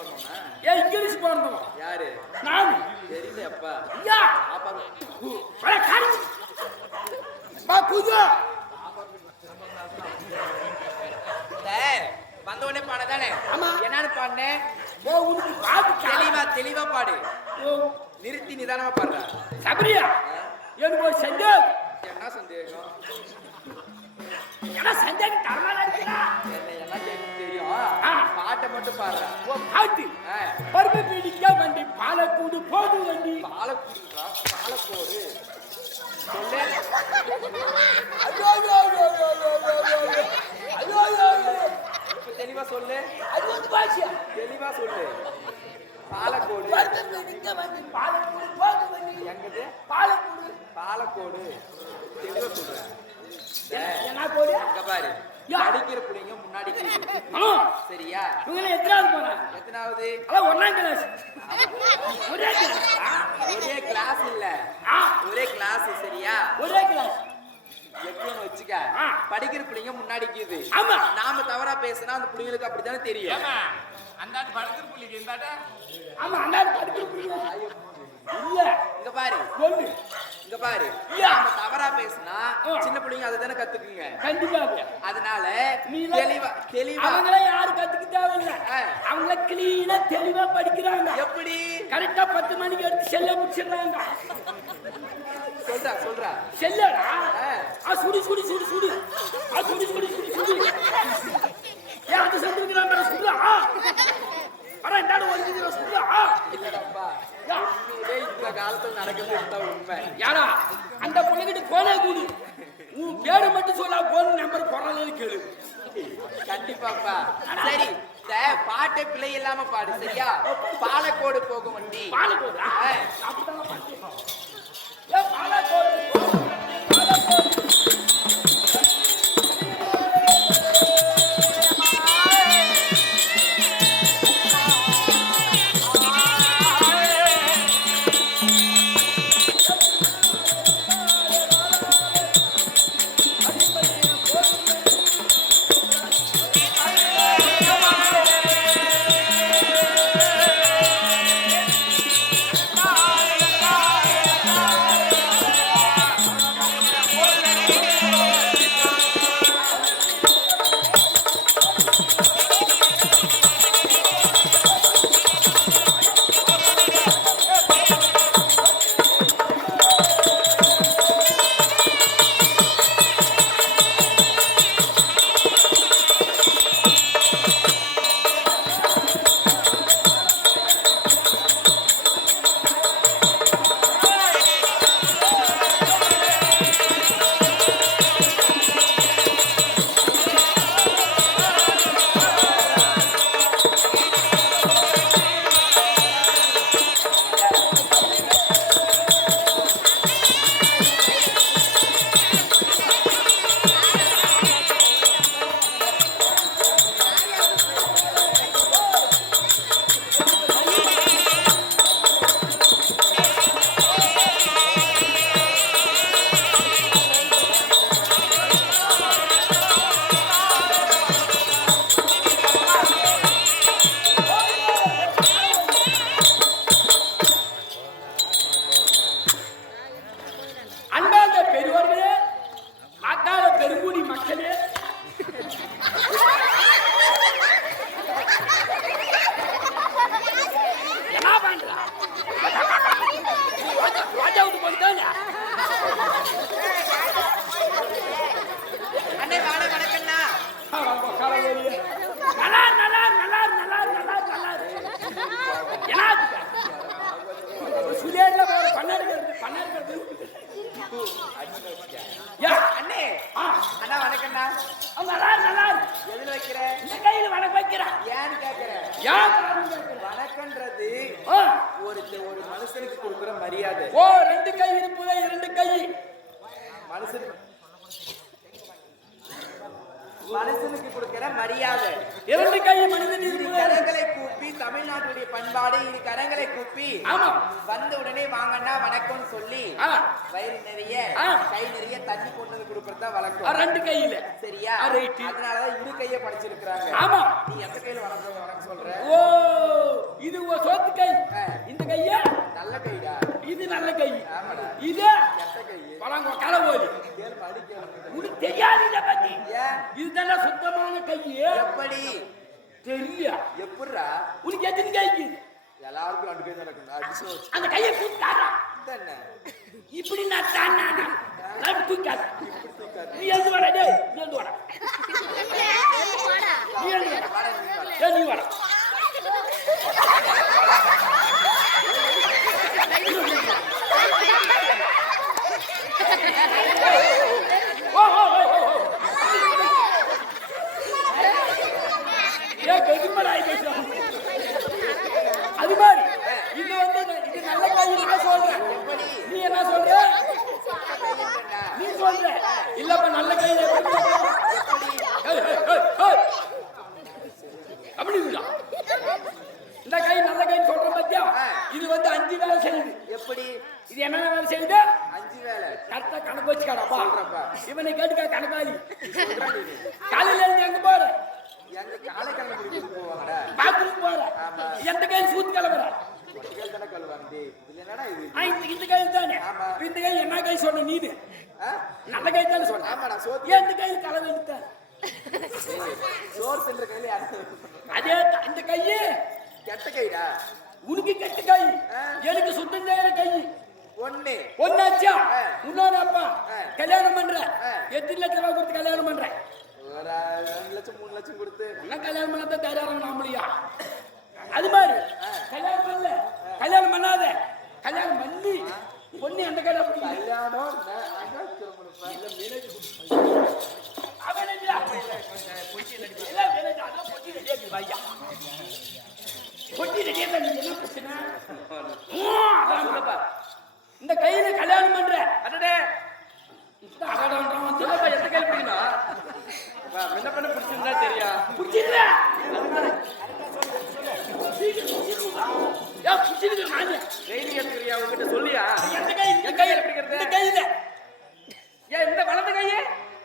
பண்ணோம்னா ஏன் இங்கிலீஷ் போறோம்? யாரு? நான். தெரியல அப்பா. ஐயா பல காரி பா புது வந்த உடனே பாடதானே? ஆமா. என்னன்னு பாடுனே? ஓ உனக்கு பாட்டு தெளிவா பாடு. ஓ நிறுத்தி நிதானமா பாடுறா. சபரியா எனக்கு ஒரு சந்தேகம். என்ன சந்தேகம்? ஏன்னா சந்தேகம் தரமாடா இருக்கா? என்ன கேட்க தெரியும். பாட்டை மட்டும் பாடுறா. ஓ பாட்டு பருப்பு பீடிக்க வண்டி பாலக்கூடு போடு வண்டி பாலக்கூடுடா. பாலக்கோடு சொல்லு. ஐயோ இப்ப தெளிவா சொல்லு. அது வந்து பாஷா தெளிவா சொல்லு. பாலக்கோடு பருப்பு பீடிக்க வண்டி பாலக்கூடு போடு வண்டி எங்கது? பாலக்கூடு பாலக்கோடு தெளிவா சொல்ற. என்ன போடு? இங்க பாரு. படிக்கிற பிள்ளைங்க முன்னாடி சரியா? இவங்க எத்தனாவது போறாங்க? எத்தனாவது? அதான் ஒண்ணாம் கிளாஸ். ஒரே கிளாஸ் இல்ல, ஒரே கிளாஸ் சரியா? ஒரே கிளாஸ் எப்படின்னு வச்சுக்க. படிக்கிற பிள்ளைங்க முன்னாடி இருக்குது. ஆமா. நாம தவறா பேசினா அந்த பிள்ளைங்களுக்கு அப்படித்தானே தெரியும். அந்தாட்டு படிக்கிற பிள்ளைங்க இந்தாட்டா. ஆமா அந்தாட்டு படிக்கிற பிள்ளைங்க இல்ல. இங்க பாரு சொல்லு. இங்க பாரு. நாம தவறா பேசினா சின்ன பிள்ளைங்க அதை தானே கத்துக்குங்க. கண்டிப்பா. அதனால நீ தெளிவா அவங்கள யாரும் கத்துக்க தேவையில்லை. அவங்கள கிளீனா தெளிவா படிக்கிறாங்க. எப்படி? கரெக்டா 10 மணிக்கு எடுத்து செல்ல முடிச்சிடுறாங்க. சொல்றா செல்லடா. சுடி சுடி சுடி சுடி சுடி சுடி சுடி சுடி ஏன் அது செஞ்சுக்கிறான் சொல்றா. அட இந்தாடு ஒளிஞ்சுக்கிற சொல்றா. இல்லடப்பா, இந்த காலத்துல நடக்கிறது உண்மை. யாரா அந்த பொண்ணுகிட்ட போனே கூடு. உன் பேரு மட்டும் சொல்ல போன் நம்பர் போறான்னு கேளு. கண்டிப்பாப்பா. சரி, பாட்டை பிள்ளை இல்லாம பாடு சரியா? பாலக்கோடு போகும் வண்டி. பாலக்கோடு அப்படிதான் பாட்டு. ஏ பாலக்கோடு பாலக்கோடு ஒரு மனுஷனுக்கு கொடுக்கிற மரியாதை. ஓ ரெண்டு கை இருப்புல இரண்டு கை மனுஷனுக்கு கொடுக்கிற மரியாதை. இரண்டு கை மனிதன் கரங்களை கூப்பி, தமிழ்நாட்டுடைய பண்பாடு இரு கரங்களை கூப்பி வந்த உடனே வாங்கண்ணா வணக்கம் சொல்லி வயிறு நிறைய கை நிறைய தண்ணி கொண்டு வந்து கொடுக்கறதா வழக்கம். ரெண்டு கையில சரியா? அதனாலதான் இரு கைய படிச்சிருக்கிறாங்க. ஆமா, நீ எந்த கையில வணக்கம் சொல்ற? ஓ நல்ல கை ஆமாடா. இது கெட்ட கை. பழங்க கலவோலி கேளு, அடி கேளு. உனக்கு தெரியாது இதை பத்தி ஏன்? இதுதான் சுத்தமான கை எப்படி? தெரியல எப்படிடா? உனக்கு எத்தனை கைக்கு எல்லாருக்கும் ரெண்டு கை நடக்கும். அடிச்சு வச்சு. அந்த கையை தூக்காரா இதானே? இப்படி நான் தானா தூக்காத இப்படி தூக்காது. நீ எழுந்து வர டேய் நீ எழுந்து வர நீ எழுந்து வர வாடா, நீ வா. டேய் நீ வர ஓ ஓ ஓ ஓ ஏ கெடுமடா ஐயோ அது மாதிரி இது வந்து இது நல்ல கை நான் சொல்றேன் எப்படி? நீ என்ன சொல்ற கெட்ட கைன்றா. நீ சொல்ற இல்லப்பா நல்ல கை அப்படி இல்ல இந்த கை நல்ல கை சொல்ற பத்தியா இது வந்து 5 வேலை செய்யுது எப்படி? இது என்ன வேலை செய்யுது 5 வேலை. கரெக்டா கணக்கு வச்சுக்காடப்பா சொல்றப்பா. இவனை கேட்டுக்கா கணக்காளி காலையில இருந்து எங்க போற எங்க காலை கண்ணு குடிக்கிட்டு போவாங்கடா. பாத்ரூம் போற ஆமா. எந்த கை சூத்து கிளம்புற ஒட்டிகள் தானே கழுவாங்க. டேய், இதுல என்னடா இது? இந்த கை தானே ஆமா. இந்த கை என்ன கை சொன்ன நீனு ஆ? நல்ல கை தானே சொன்ன ஆமாடா, சோத்து. எந்த கை கலவை எடுத்த சோறு தின்ற கையில யாரும் அதே இந்த கையே கெட்ட கைடா. உனக்கு கெட்ட கை எனக்கு சுத்தம் செய்யற கை ஒண்ணு. ஒன்னாச்சா முன்னோட அப்பா ஆ. கல்யாணம் பண்ற ஆ. எத்தனை லட்சம் ரூபாய் கொடுத்து கல்யாணம் பண்ற ஒரு 2 லட்சம் 3 லட்சம் கொடுத்து என்ன கல்யாணம் பண்ணாத தயாரம் நாமளியா அது மாதிரி கல்யாணம் பண்ணல கல்யாணம் பண்ணாத கல்யாணம் பண்ணி பொண்ணு எந்த கையில பிடிக்கும் கல்யாணம் அங்க திருமணம். அவன் இல்ல எல்லாம் மேனேஜ் அதான் பொட்டி ரெடியா இருக்கு வையா பொட்டி ரெடியா தான் என்ன பிரச்சனை அதான் சொல்லப்பா இந்த கையில கல்யாணம் பண்ற அடடே அடடன்றவன் சொல்லப்பா எந்த கையில பிடிக்கணும் என்ன பண்ண பிடிச்சிருந்தா தெரியா புடிச்சிருந்தா யா புடிச்சிருக்க நானே ட்ரைனிங் எடுத்துக்கிறியா உங்ககிட்ட சொல்லியா எந்த கை இந்த கையில பிடிக்கிறது இந்த கையில ஏன் இந்த வலது கையே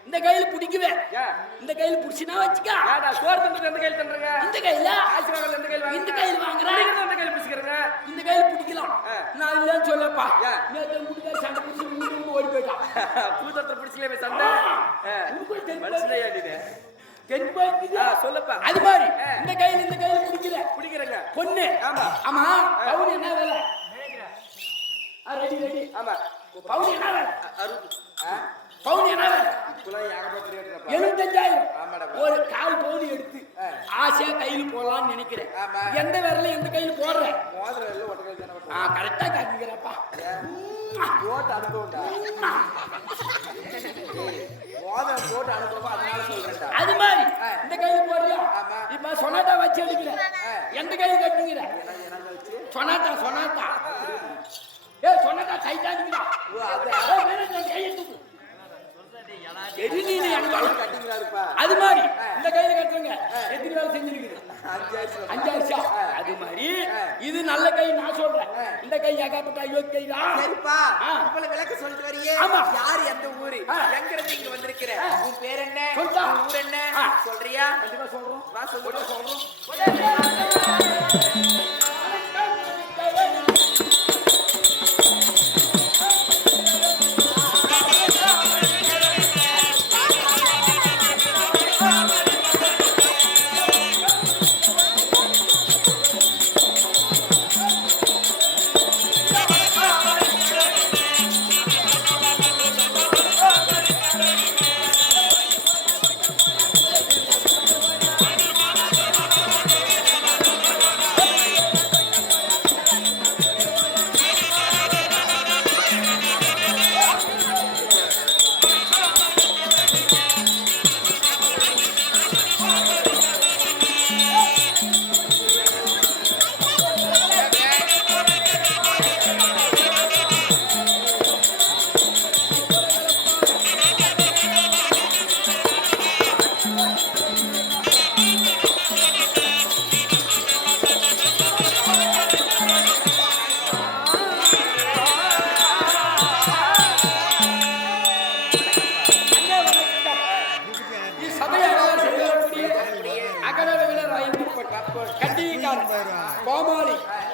இந்த கையில பிடிக்குவேன் ஏன் இந்த கையில புடிச்சினா வச்சுக்கா ஏடா சோறு தின்றது எந்த கையில் தந்துருங்க இந்த கையில காசு வாங்கல எந்த கையில் இந்த கையில வாங்குறேன் எந்த கையில் பிடிச்சிக்கிறங்க இந்த கையில பிடிக்கலாம் நான் இல்லன்னு சொல்லப்பா ஏன்? நேத்து முடிக்க சண்டை பிடிச்சி மூணு ஓடி போயிட்டான் பூதத்தை பிடிச்சிலே போய் சண்டை மனுஷனையா நீ சொல்லப்பா அது மாதிரி இந்த கையில பிடிக்கல பிடிக்கிறங்க பொண்ணு ஆமா. ஆமா பவுன் என்ன வேலை ரெடி ரெடி ஆமா பவுன் என்ன வேலை ஆ? பவுன் என்ன வேலை இப்பெல்லாம் ஏகப்பட்ட ரேட் இருப்பா. 75,000 ஆமாடா. ஒரு கால் பவுன் எடுத்து ஆ. ஆசையா கையில போடலாம்னு நினைக்கிறேன் ஆமா. எந்த விரல எந்த கையில போடுற மோதிரம் எல்லாம் ஒட்டகையில் தானே வைப்பாங்க. கரெக்டா காட்டிக்கிறப்பா போட்டு அனுப்புவோம்டா. மோதிரம் போட்டு அனுப்புவோம், அதனால சொல்றேன்டா. அது மாதிரி இந்த கையில போடுறியா ஆமா. இப்ப சொனாட்டா வச்சு எடுக்கிற எந்த கையில கட்டுங்கிற என்ன வச்சு? சொனாட்டா சொனாட்டா டைட்டானிக்கா ஓ, அது கையை தூக்கு எதிரில எனக்கு அது கட்டிங்கிறாருப்பா. அது மாதிரி இந்த கையில கட்டுறங்க எத்தனை வேலை செஞ்சிருக்குது 5,000 வருஷம் அது மாதிரி இது நல்ல கை நான் சொல்றேன் இந்த கை ஏகப்பட்ட யோகி கைதான் சரிப்பா. இவ்வளவு விளக்க சொல்லிட்டு வரியே. ஆமா. யார் எந்த ஊரு? எங்க இருந்து இங்க வந்திருக்கிற? உன் பேர் என்ன? சொல்டா. உன் ஊர் என்ன? சொல்றியா? கண்டிப்பா சொல்றோம் வா சொல்றோம்.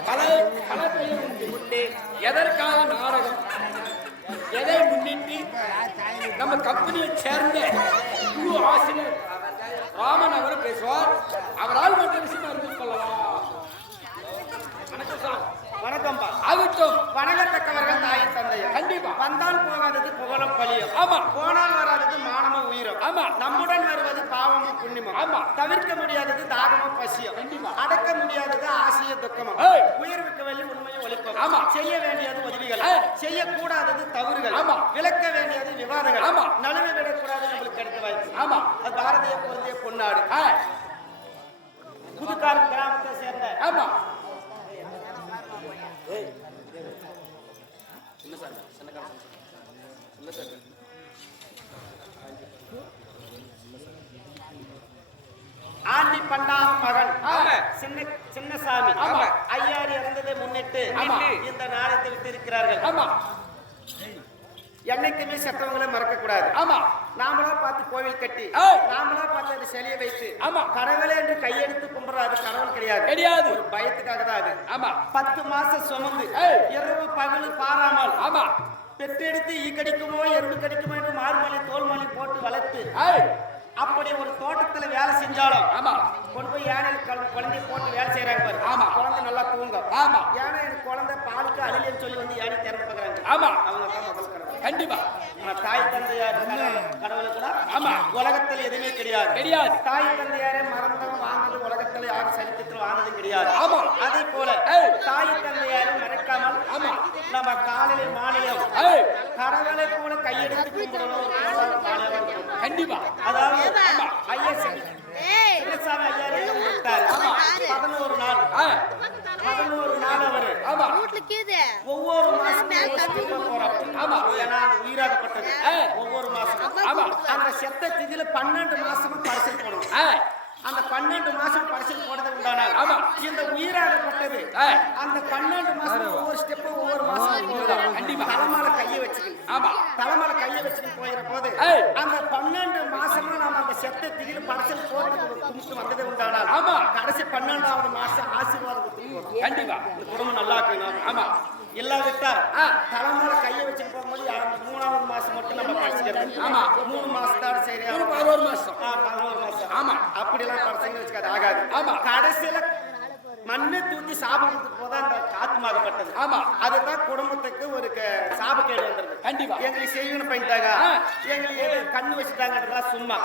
பல பல பெயர் உண்டு. எதற்காக நாடகம், எதை முன்னிட்டு நம்ம கம்பெனியை சேர்ந்த குழு ஆசிரியர் ராமன் அவர் பேசுவார். அவரால் மட்டும் விஷயம் அறிந்து கொள்ளலாம். வணக்கம் சார். வணக்கம்பா. ஆகட்டும். வணங்கத்தக்கவர்கள் தாயின் தந்தையர். கண்டிப்பா. வந்தால் போகாதது புகழும் பலியும். ஆமா. போனால் வராதது மானமும் உயிரும். ஆமா. நம்முடன் வருவது பாவமும் புண்ணியமும். ஆமா. தவிர்க்க முடியாதது தாகமும் பசியும். கண்டிப்பா. அடக்க முடியாதது ஆசையும் துக்கமும். உயர்வுக்கு வெளி உண்மையும் ஒழிப்போம். ஆமா. செய்ய வேண்டியது உதவிகள், செய்யக்கூடாதது தவறுகள். ஆமா. விளக்க வேண்டியது விவாதங்கள். ஆமா. நழுவி விடக்கூடாது நம்மளுக்கு கிடைத்த வாய்ப்பு. ஆமா. அது பாரதிய பொருந்திய பொன்னாடு. புதுக்கார் கிராமத்தை சேர்ந்த ஆமா. ஆண்டி பண்டாரம் மகன் சின்னசாமி ஐயாறு இறந்ததை முன்னிட்டு இந்த நாடகத்தை விட்டு இருக்கிறார்கள். ஆமா. என்னைக்குமே செத்தவங்களை மறக்க கூடாது. ஆமா. நாமளா பார்த்து கோவில் கட்டி, நாமளா பார்த்து அது சிலையை வைத்து கடவுளே என்று கையெடுத்து கும்பிடுற அது கடவுள் கிடையாது. ஒரு பயத்துக்காக தான் அது. ஆமா. 10 மாசம் சுமந்து இரவு பகல் பாராமல் ஆமா பெற்றெடுத்து ஈ கடிக்குமோ எறும்பு கடிக்குமோ என்று மார்மலை தோல்மலை போட்டு வளர்த்து அப்படி ஒரு தோட்டத்துல வேலை செஞ்சாலும் ஆமா கொண்டு போய் யானையில் குழந்தைய போட்டு வேலை செய்யறாங்க பாரு. ஆமா. குழந்தை நல்லா தூங்கும். ஆமா. யானை எனக்கு குழந்தை பாலுக்கு அழிலன்னு சொல்லி வந்து யானை திறந்து பார்க்கறாங்க. ஆமா. அவங்க தான் முதல் கடவுள். கண்டிப்பா. தாய் தந்தையார் கடவுளை கூட ஆமா உலகத்துல எதுவுமே கிடையாது. தாய் தந்தையாரே மறந்தவன் வாங்கினது உலகத்துல யாரும் சரித்திரத்தில் வாங்கினதும் கிடையாது. ஆமா. அதே போல தாய் தந்தையாரை மறக்காமல் ஆமா நம்ம காலையில மாலையும் கடவுளை போல கையெடுத்து கும்பிடணும். கண்டிப்பா. அதாவது ஐயா சின்னசாமி ஐயாரு விட்டாரு. 11 நாள் அவரு ஒவ்வொரு மாசமும் உயிராகப்பட்டது. ஒவ்வொரு மாசமும் அந்த செத்த திதியில 12 மாசமும் பரிசல் போடணும். அந்த 12 மாசம் பரிசல் போடுறது உண்டானால் இந்த உயிராகப்பட்டது அந்த 12 மாசம் ஒவ்வொரு ஸ்டெப்பும் ஒவ்வொரு மாசம் கண்டிப்பா தலைமையில கையை வச்சுக்கணும். ஆமா. தலைமையில கையை வச்சுட்டு போயிற போது அந்த 12 மாசமா நம்ம அந்த செத்த திதியில பரிசல் போடுறது கும்பிட்டு வந்தது உண்டானால் ஆமா கடைசி 12வது மாசம் ஆசீர்வாதம் கொடுத்து கண்டிப்பா இந்த குடும்பம் நல்லா இருக்கணும். ஆமா. இல்லாவிட்டால் தலைமையில கையை வச்சுட்டு போகும்போது 3வது மாசம் மட்டும் நம்ம படிச்சுக்கிறது. ஆமா. 3 மாசத்தோட சரி 11 மாசம். 11 மாசம். ஆமா. அப்படிலாம் படிச்சுங்க வச்சுக்காது ஆகாது. ஆமா. கடைசியில மண்ணை தூக்கி சாபம் கொடுத்து போதா அந்த ஆத்மாகப்பட்டது. ஆமா. அதுதான் குடும்பத்துக்கு ஒரு சாபக்கேடு வந்துருது. கண்டிப்பா. எங்களுக்கு செய்யணும் பண்ணிட்டாங்க, எங்களுக்கு ஏதோ கண்ணு வச்சுட்டாங்க சும்மா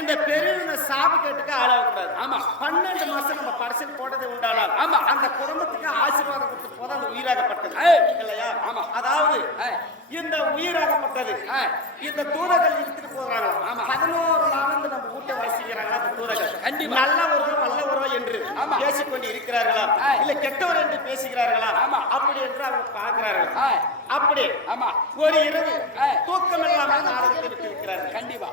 இந்த பெரிய சாபக்கேட்டுக்கு ஆளாகக்கூடாது. ஆமா. 12 மாசம் நம்ம பரிசல் போட்டது உண்டானால் ஆமா அந்த குடும்பத்துக்கு ஆசீர்வாதம் கொடுத்து போதா அந்த உயிராகப்பட்டது இல்லையா? ஆமா. அதாவது இந்த உயிராகப்பட்டது இந்த தூதர்கள் எடுத்துட்டு போறாங்க. 11 நாள் நம்ம வீட்டை வசிக்கிறாங்களா அந்த தூதர்கள் நல்லவரோ வல்லவரோ என்று பேசிக்கொண்டு இருக்கிறார்களா இல்ல கெட்டவர் என்று பேசுகிறார்களா அப்படி என்று அவங்க பார்க்கிறார்கள். அப்படி ஒரு இரவு தூக்கம் இல்லாமல் நாடகத்தை விட்டு இருக்கிறார்கள். கண்டிப்பா.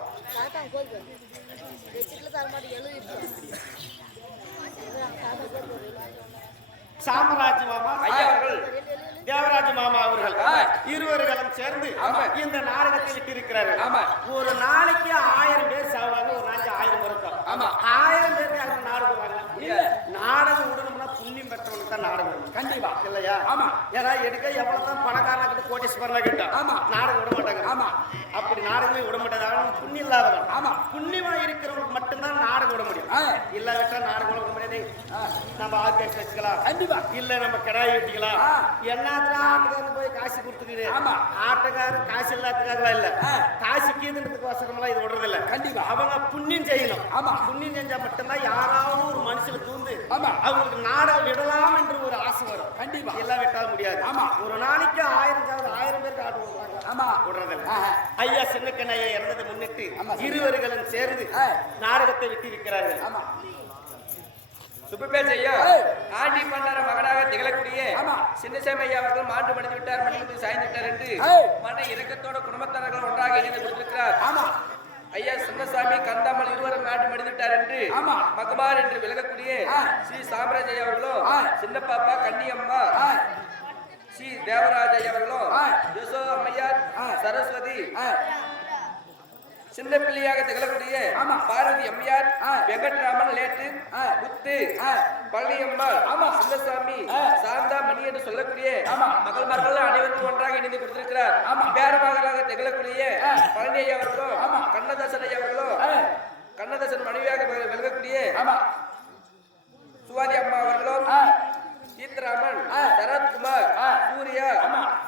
சாமராஜ் மாமா ஐயா அவர்கள் தேவராஜ மாமா அவர்கள் இருவர்களும் சேர்ந்து இந்த நாடகத்தை விட்டு இருக்கிறார்கள். ஒரு நாளைக்கு 1000 பேர் சாவாங்க. ஒரு நாளைக்கு 1000 இருக்கும். 1000 பேருக்கு அங்க நாடகம் வராங்க. நாடகம் விடணும்னா புண்ணியம் பெற்றவனுக்கு தான் நாடகம் கண்டிப்பா இல்லையா? ஏன்னா எடுக்க எவ்வளவுதான் பணக்காரனா கிட்ட கோட்டீஸ்வரனா கிட்ட நாடகம் விட மாட்டாங்க. அப்படி நாடகமே விட மாட்டாங்க. புண்ணியம் இல்லாதவன் புண்ணியமா இருக்கிறவங்களுக்கு மட்டும்தான் நாடகம் விட முடியும். இல்லாவிட்டா நாடகம் விட முடியாது. நம்ம ஆர்கெஸ்ட்ரா வச்சுக்கலாம் கண்டிப்பா. இல்ல நம்ம கிடாய் வெட்டிக்கலாம். என்னத்துல ஆட்டுக்காரன் போய் காசு கொடுத்துக்கிது. ஆட்டுக்காரன் காசு இல்லாததுக்காக இல்ல, காசு கீதுன்றதுக்கு வசனமெல்லாம் இது விடுறது இல்ல. கண்டிப்பா அவங்க புண்ணியம் செய்யணும். புண்ணியம் செஞ்சா மட்டும்தான் யாராவது ஒரு மனுஷனை தூந்து அவங்களுக்கு நாடகம் விடலாம் என்று ஒரு ஆசை வரும். கண்டிப்பா எல்லாம் விட்டால் முடியாது. ஒரு நாளைக்கு 1000 பேருக்கு ஆட்டு விடுறதில்ல. ஐயா சின்னக்கண்ண ஐயா இறந்ததை முன்னிட்டு இருவர்களும் சேர்ந்து நாடகத்தை விட்டு இருக்கிறார்கள். சுப்பேஜ் ஐயா ஆண்டி பண்டார மகனாக திகழக்கூடிய சின்னசாமி ஐயா அவர்கள் மாண்டு மடிந்து விட்டார், மண்ணில் சாய்ந்து விட்டார் என்று மன இறக்கத்தோட குடும்பத்தாரர்கள் ஒன்றாக இணைந்து கொடுத்திருக்கிறார். ஐயா சின்னசாமி கந்தாமல் இருவரும் மாண்டு மடிந்து விட்டார் என்று மகமார் என்று விலகக்கூடிய ஸ்ரீ சாம்ராஜ் ஐயா அவர்களும் சின்ன பாப்பா கன்னியம்மா ஸ்ரீ தேவராஜ் ஐயா அவர்களும் யசோ அம்மையார் சரஸ்வதி சின்ன பிள்ளையாக திகழக்கூடிய பார்வதி அம்மையார் வெங்கட்ராமன் லேட்டு முத்து பழனியம்மாள் சின்னசாமி சாமி மணி என்று சொல்லக்கூடிய மகள் அனைவருக்கும் ஒன்றாக இணைந்து கொடுத்திருக்கிறார். பேரமகளாக திகழக்கூடிய பழனி ஐயா அவர்களும் கண்ணதாசன் ஐயா அவர்களும் கண்ணதாசன் மனைவியாக விளங்கக்கூடிய சுவாதி அம்மா அவர்களும் சீத்ராமன் சரத்குமார் சூர்யா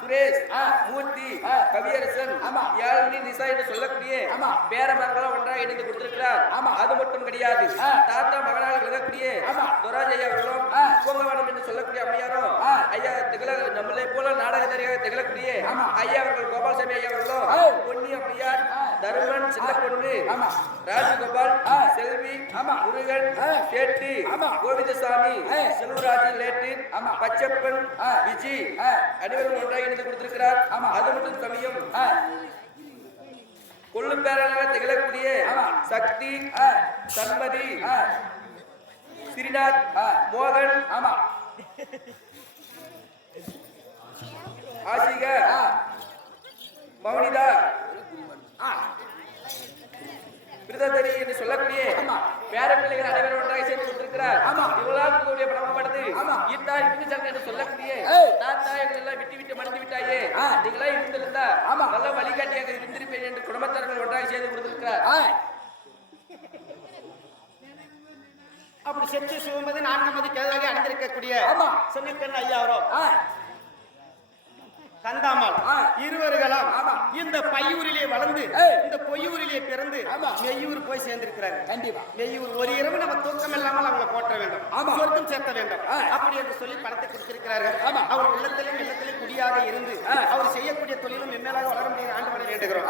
சுரேஷ் மூர்த்தி கவியரசன் யாழினி நிசா என்று சொல்லக்கூடிய பேரமர்களும் ஒன்றாக இணைந்து கொடுத்திருக்கிறார். அது மட்டும் கிடையாது, தாத்தா மகனாக விளங்கக்கூடிய துராஜ் ஐயா அவர்களும் பூங்கவனம் என்று சொல்லக்கூடிய அம்மையாரும் ஐயா திகழ நம்மளை போல நாடகதாரியாக திகழக்கூடிய ஐயா அவர்கள் கோபால்சாமி ஐயா அவர்களும் பொன்னி அம்மையார் தருமன் சின்ன பொண்ணு ராஜகோபால் செல்வி முருகன் சேட்டு கோவிந்தசாமி செல்வராஜ் லேட்டு பச்சப்பன் விஜி அனைவரும் ஒன்றாக இணைந்து கொடுத்திருக்கிறார். அது மட்டும் சமயம் கொள்ளும் பேரனாக திகழக்கூடிய சக்தி சண்மதி ஸ்ரீநாத் மோகன் ஆசிக மௌனிதா பிரதரி என்று சொல்லக்கூடிய பேர பிள்ளைகள் அனைவரும் ஒன்றாக சேர்ந்து கொடுத்திருக்கிறார். இவங்களால் படமானது ஈத்தா இருந்து என்று சொல்லக்கூடிய தாத்தா எல்லாம் விட்டு விட்டு மறந்து விட்டாயே, நீங்களா இருந்திருந்தா நல்ல வழிகாட்டியாக இருந்திருப்பேன் என்று குடும்பத்தார்கள் ஒன்றாக சேர்ந்து கொடுத்திருக்கிறார். அப்படி செத்து சிவமதி 4வது கேள்வி அணிந்திருக்கக்கூடிய சென்னிக்கண் ஐயா அவரும் கந்தாமால் இருவர்களும் இந்த பையூரிலே வளர்ந்து இந்த பொய்யூரிலே பிறந்து மெய்யூர் போய் சேர்ந்திருக்கிறாங்க. கண்டிப்பா மெய்யூர் ஒரு இரவு நம்ம தூக்கம் இல்லாமல் அவங்களை போற்ற வேண்டும், சொர்க்கம் சேர்த்த வேண்டும் அப்படி என்று சொல்லி பணத்தை கொடுத்திருக்கிறார்கள். அவர் உள்ளத்திலும் இல்லத்திலும் குடியாக இருந்து அவர் செய்யக்கூடிய தொழிலும் மென்மேலாக வளர முடியாது ஆண்டு வேண்டுகிறோம்.